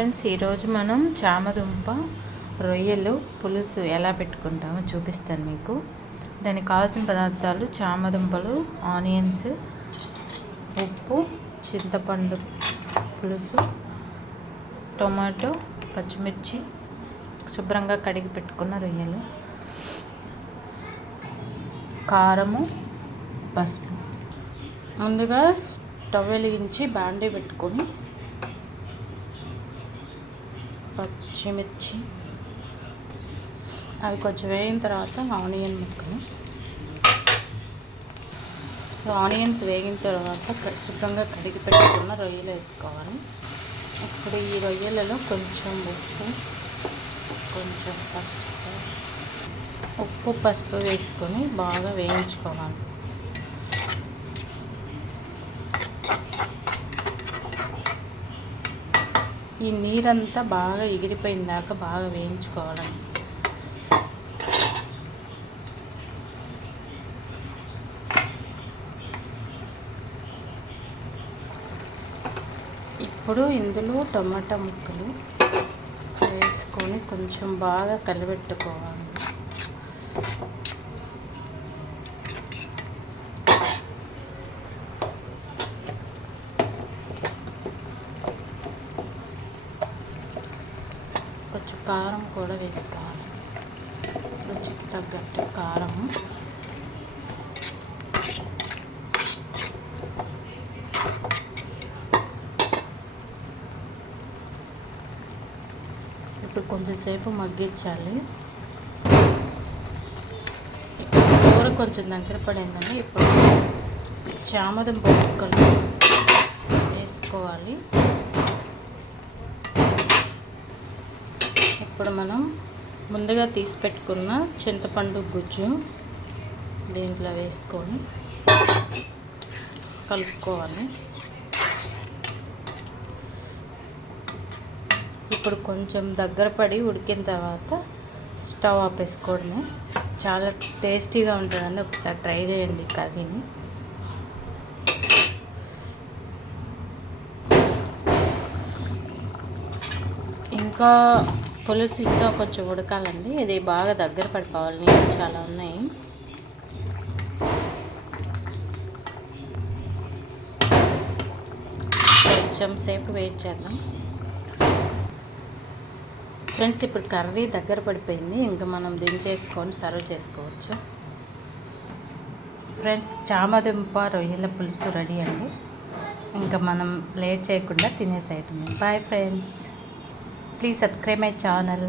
Friends, ఈరోజు మనం చామదుంప రొయ్యలు పులుసు ఎలా పెట్టుకుంటామో చూపిస్తాను మీకు. దానికి కావాల్సిన పదార్థాలు: చామదుంపలు, ఆనియన్స్, ఉప్పు, చింతపండు పులుసు, టొమాటో, పచ్చిమిర్చి, శుభ్రంగా కడిగి పెట్టుకున్న రొయ్యలు, కారము, పసుపు. ముందుగా స్టవ్ వెలిగించి బాండీ పెట్టుకొని పచ్చిమిర్చి అవి కొంచెం వేగిన తర్వాత ఆనియన్ ముక్కలు. ఆనియన్స్ వేగిన తర్వాత శుభ్రంగా కడిగి పెట్టుకున్న రొయ్యలు వేసుకోవాలి. ఇప్పుడు ఈ రొయ్యలలో కొంచెం కొంచెం పసుపు వేసుకొని బాగా వేయించుకోవాలి. ఈ నీరంతా బాగా ఎగిరిపోయిన దాకా బాగా వేయించుకోవాలండి. ఇప్పుడు ఇందులో టమాటా ముక్కలు వేసుకొని కొంచెం బాగా కలిపెట్టుకోవాలి. కొంచెం కారం కూడా వేసుకోవాలి, రుచికి తగ్గట్టు కారము. ఇప్పుడు కొంచెంసేపు మగ్గించాలి. కూర కొంచెం దగ్గర పడిందని ఇప్పుడు చామదుంప ముక్కలు వేసుకోవాలి. ఇప్పుడు మనం ముందుగా తీసి పెట్టుకున్న చింతపండు గుజ్జు దీంట్లో వేసుకొని కలుపుకోవాలి. ఇప్పుడు కొంచెం దగ్గర పడి ఉడికిన తర్వాత స్టవ్ ఆపేసుకోవడమే. చాలా టేస్టీగా ఉంటుందండి, ఒకసారి ట్రై చేయండి కర్రీని. ఇంకా పులుసు ఇంకా కొంచెం ఉడకాలండి. ఇది బాగా దగ్గర పడిపోవాలి, నీళ్ళు చాలా ఉన్నాయి. కొంచెం సేపు వెయిట్ చేద్దాం. ఫ్రెండ్స్, ఇప్పుడు కర్రీ దగ్గర పడిపోయింది. ఇంకా మనం దించేసుకొని సర్వ్ చేసుకోవచ్చు. ఫ్రెండ్స్, చామదుంప రొయ్యల పులుసు రెడీ అండి. ఇంకా మనం లేట్ చేయకుండా తినేసేయటం. Bye friends, please subscribe my channel.